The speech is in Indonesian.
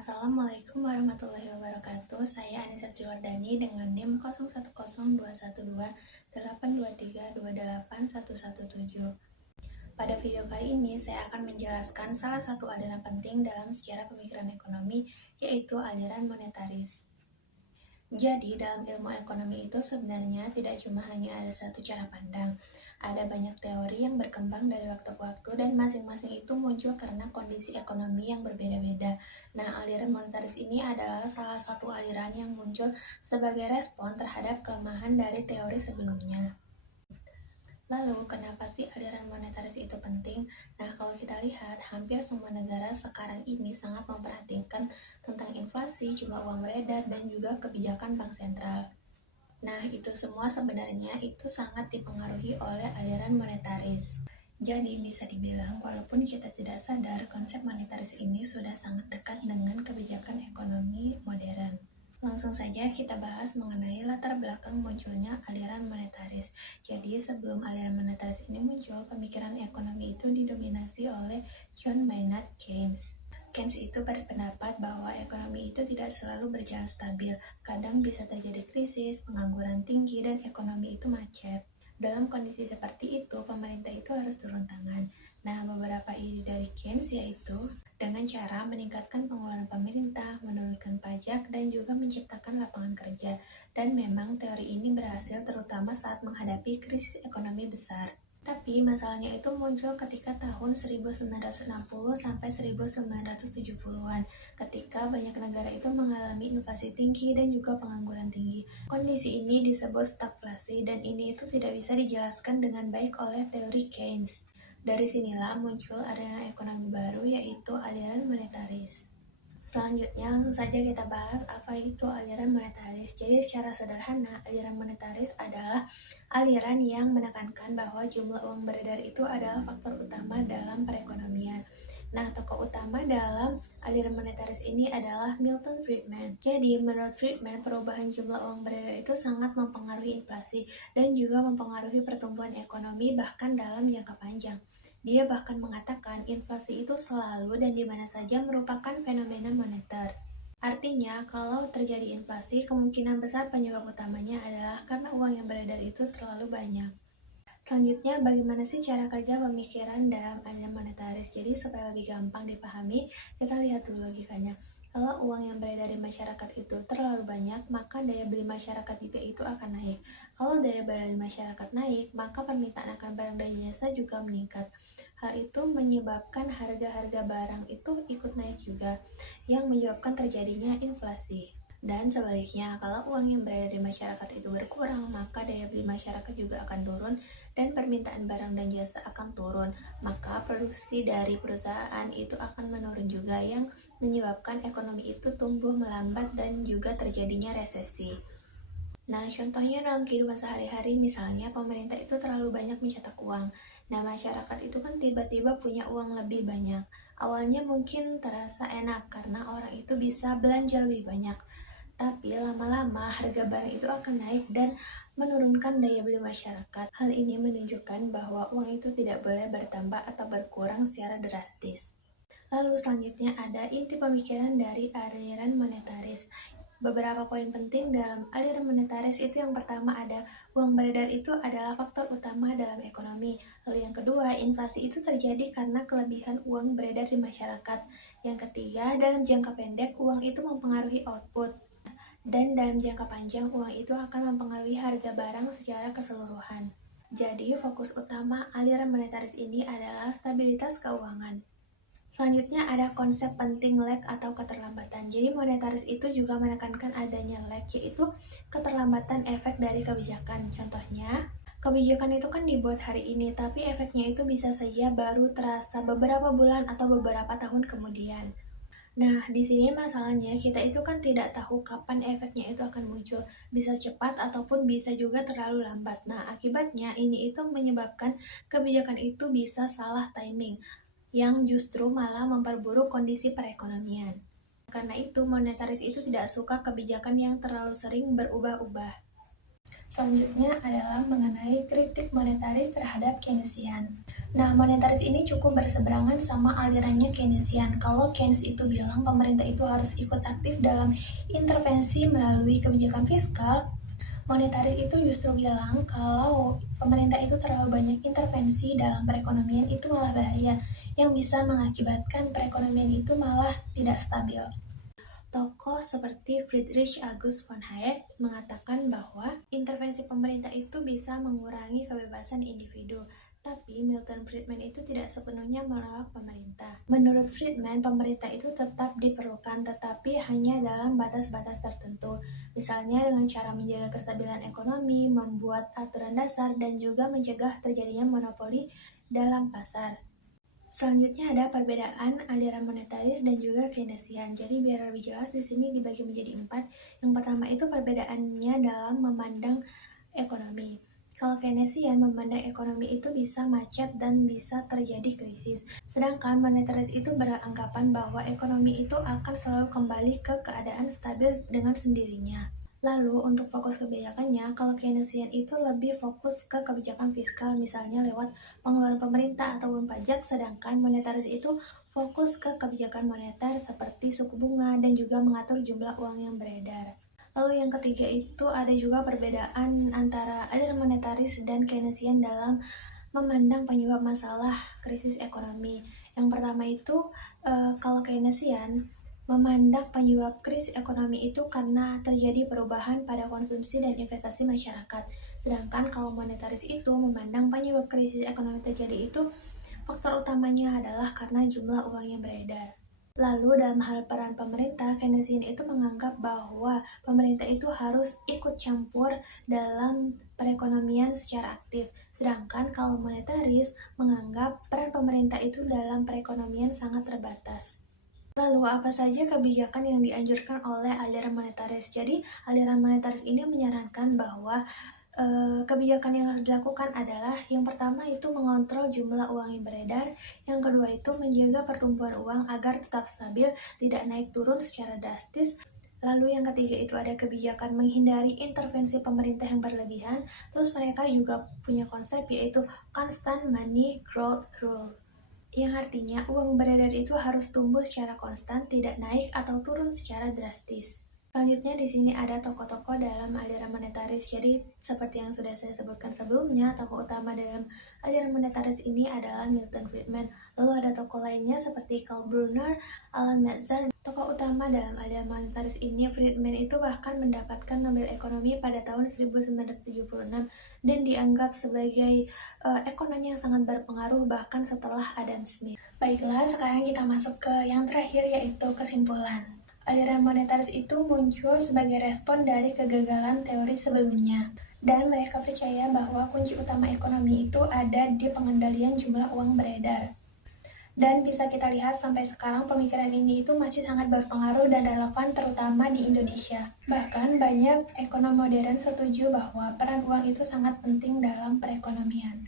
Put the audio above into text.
Assalamualaikum warahmatullahi wabarakatuh. Saya Anissa Triwardani dengan NIM 010212823817. Pada video kali ini saya akan menjelaskan salah satu aliran penting dalam sejarah pemikiran ekonomi, yaitu aliran monetaris. Jadi, dalam ilmu ekonomi itu sebenarnya tidak cuma hanya ada satu cara pandang. Ada banyak teori yang berkembang dari waktu ke waktu dan masing-masing itu muncul karena kondisi ekonomi yang berbeda-beda. Nah, aliran monetaris ini adalah salah satu aliran yang muncul sebagai respon terhadap kelemahan dari teori sebelumnya. Lalu, kenapa sih aliran monetaris itu penting? Nah, kalau kita lihat, hampir semua negara sekarang ini sangat memperhatikan tentang inflasi, jumlah uang beredar, dan juga kebijakan bank sentral. Nah, itu semua sebenarnya itu sangat dipengaruhi oleh aliran monetaris. Jadi, bisa dibilang walaupun kita tidak sadar, konsep monetaris ini sudah sangat dekat dengan kebijakan ekonomi modern. Langsung saja kita bahas mengenai latar belakang munculnya aliran monetaris. Jadi, sebelum aliran monetaris ini muncul, pemikiran ekonomi itu didominasi oleh John Maynard Keynes. Keynes itu berpendapat bahwa ekonomi itu tidak selalu berjalan stabil, kadang bisa terjadi krisis, pengangguran tinggi, dan ekonomi itu macet. Dalam kondisi seperti itu, pemerintah itu harus turun tangan. Nah, beberapa ide dari Keynes yaitu dengan cara meningkatkan pengeluaran pemerintah, menurunkan pajak, dan juga menciptakan lapangan kerja. Dan memang teori ini berhasil terutama saat menghadapi krisis ekonomi besar. Tapi masalahnya itu muncul ketika tahun 1960 sampai 1970-an, ketika banyak negara itu mengalami inflasi tinggi dan juga pengangguran tinggi. Kondisi ini disebut stagflasi dan ini itu tidak bisa dijelaskan dengan baik oleh teori Keynes. Dari sinilah muncul arena ekonomi baru, yaitu aliran monetaris. Selanjutnya langsung saja kita bahas apa itu aliran monetaris. Jadi secara sederhana, aliran monetaris adalah aliran yang menekankan bahwa jumlah uang beredar itu adalah faktor utama dalam perekonomian. Nah, tokoh utama dalam aliran monetaris ini adalah Milton Friedman. Jadi, menurut Friedman, perubahan jumlah uang beredar itu sangat mempengaruhi inflasi dan juga mempengaruhi pertumbuhan ekonomi bahkan dalam jangka panjang. Dia bahkan mengatakan inflasi itu selalu dan di mana saja merupakan fenomena moneter. Artinya, kalau terjadi inflasi, kemungkinan besar penyebab utamanya adalah karena uang yang beredar itu terlalu banyak. Selanjutnya, bagaimana sih cara kerja pemikiran dalam aliran monetaris? Jadi, supaya lebih gampang dipahami, kita lihat dulu logikanya. Kalau uang yang beredar di masyarakat itu terlalu banyak, maka daya beli masyarakat juga itu akan naik. Kalau daya beli masyarakat naik, maka permintaan akan barang dan jasa juga meningkat. Hal itu menyebabkan harga-harga barang itu ikut naik juga, yang menyebabkan terjadinya inflasi. Dan sebaliknya, kalau uang yang beredar di masyarakat itu berkurang, maka daya beli masyarakat juga akan turun dan permintaan barang dan jasa akan turun. Maka produksi dari perusahaan itu akan menurun juga, yang menyebabkan ekonomi itu tumbuh melambat dan juga terjadinya resesi. Nah, contohnya dalam kehidupan sehari-hari, misalnya pemerintah itu terlalu banyak mencetak uang. Nah, masyarakat itu kan tiba-tiba punya uang lebih banyak. Awalnya mungkin terasa enak karena orang itu bisa belanja lebih banyak. Tapi lama-lama harga barang itu akan naik dan menurunkan daya beli masyarakat. Hal ini menunjukkan bahwa uang itu tidak boleh bertambah atau berkurang secara drastis. Lalu selanjutnya ada inti pemikiran dari aliran monetaris. Beberapa poin penting dalam aliran monetaris itu yang pertama ada uang beredar itu adalah faktor utama dalam ekonomi. Lalu yang kedua, inflasi itu terjadi karena kelebihan uang beredar di masyarakat. Yang ketiga, dalam jangka pendek uang itu mempengaruhi output. Dan dalam jangka panjang uang itu akan mempengaruhi harga barang secara keseluruhan. Jadi fokus utama aliran monetaris ini adalah stabilitas keuangan. Selanjutnya ada konsep penting lag atau keterlambatan. Jadi monetaris itu juga menekankan adanya lag, yaitu keterlambatan efek dari kebijakan. Contohnya, kebijakan itu kan dibuat hari ini, tapi efeknya itu bisa saja baru terasa beberapa bulan atau beberapa tahun kemudian. Nah, di sini masalahnya kita itu kan tidak tahu kapan efeknya itu akan muncul. Bisa cepat ataupun bisa juga terlalu lambat. Nah, akibatnya ini itu menyebabkan kebijakan itu bisa salah timing, yang justru malah memperburuk kondisi perekonomian. Karena itu, monetaris itu tidak suka kebijakan yang terlalu sering berubah-ubah. Selanjutnya adalah mengenai kritik monetaris terhadap Keynesian. Nah, monetaris ini cukup berseberangan sama alirannya Keynesian. Kalau Keynes itu bilang pemerintah itu harus ikut aktif dalam intervensi melalui kebijakan fiskal, monetaris itu justru bilang kalau pemerintah itu terlalu banyak intervensi dalam perekonomian itu malah bahaya, yang bisa mengakibatkan perekonomian itu malah tidak stabil. Tokoh seperti Friedrich August von Hayek mengatakan bahwa intervensi pemerintah itu bisa mengurangi kebebasan individu, tapi Milton Friedman itu tidak sepenuhnya menolak pemerintah. Menurut Friedman, pemerintah itu tetap diperlukan, tetapi hanya dalam batas-batas tertentu, misalnya dengan cara menjaga kestabilan ekonomi, membuat aturan dasar, dan juga mencegah terjadinya monopoli dalam pasar. Selanjutnya ada perbedaan aliran monetaris dan juga Keynesian. Jadi biar lebih jelas di sini dibagi menjadi 4. Yang pertama itu perbedaannya dalam memandang ekonomi. Kalau Keynesian memandang ekonomi itu bisa macet dan bisa terjadi krisis. Sedangkan monetaris itu beranggapan bahwa ekonomi itu akan selalu kembali ke keadaan stabil dengan sendirinya. Lalu, untuk fokus kebijakannya, kalau Keynesian itu lebih fokus ke kebijakan fiskal, misalnya lewat pengeluaran pemerintah ataupun pajak, sedangkan monetaris itu fokus ke kebijakan moneter seperti suku bunga dan juga mengatur jumlah uang yang beredar. Lalu yang ketiga itu ada juga perbedaan antara aliran monetaris dan Keynesian dalam memandang penyebab masalah krisis ekonomi. Yang pertama itu, kalau Keynesian memandang penyebab krisis ekonomi itu karena terjadi perubahan pada konsumsi dan investasi masyarakat. Sedangkan kalau monetaris itu memandang penyebab krisis ekonomi terjadi itu faktor utamanya adalah karena jumlah uang yang beredar. Lalu dalam hal peran pemerintah, Keynesian itu menganggap bahwa pemerintah itu harus ikut campur dalam perekonomian secara aktif. Sedangkan kalau monetaris menganggap peran pemerintah itu dalam perekonomian sangat terbatas. Lalu, apa saja kebijakan yang dianjurkan oleh aliran monetaris? Jadi, aliran monetaris ini menyarankan bahwa kebijakan yang harus dilakukan adalah yang pertama itu mengontrol jumlah uang yang beredar, yang kedua itu menjaga pertumbuhan uang agar tetap stabil, tidak naik turun secara drastis. Lalu yang ketiga itu ada kebijakan menghindari intervensi pemerintah yang berlebihan. Terus mereka juga punya konsep yaitu constant money growth rule, yang artinya uang beredar itu harus tumbuh secara konstan, tidak naik atau turun secara drastis. Selanjutnya di sini ada tokoh-tokoh dalam aliran monetaris. Jadi seperti yang sudah saya sebutkan sebelumnya, tokoh utama dalam aliran monetaris ini adalah Milton Friedman. Lalu ada tokoh lainnya seperti Karl Brunner, Alan Mazur. Tokoh utama dalam aliran monetaris ini, Friedman itu bahkan mendapatkan Nobel Ekonomi pada tahun 1976 dan dianggap sebagai ekonom yang sangat berpengaruh bahkan setelah Adam Smith. Baiklah, sekarang kita masuk ke yang terakhir yaitu kesimpulan. Aliran monetaris itu muncul sebagai respon dari kegagalan teori sebelumnya. Dan mereka percaya bahwa kunci utama ekonomi itu ada di pengendalian jumlah uang beredar. Dan bisa kita lihat sampai sekarang pemikiran ini itu masih sangat berpengaruh dan relevan terutama di Indonesia. Bahkan banyak ekonom modern setuju bahwa peran uang itu sangat penting dalam perekonomian.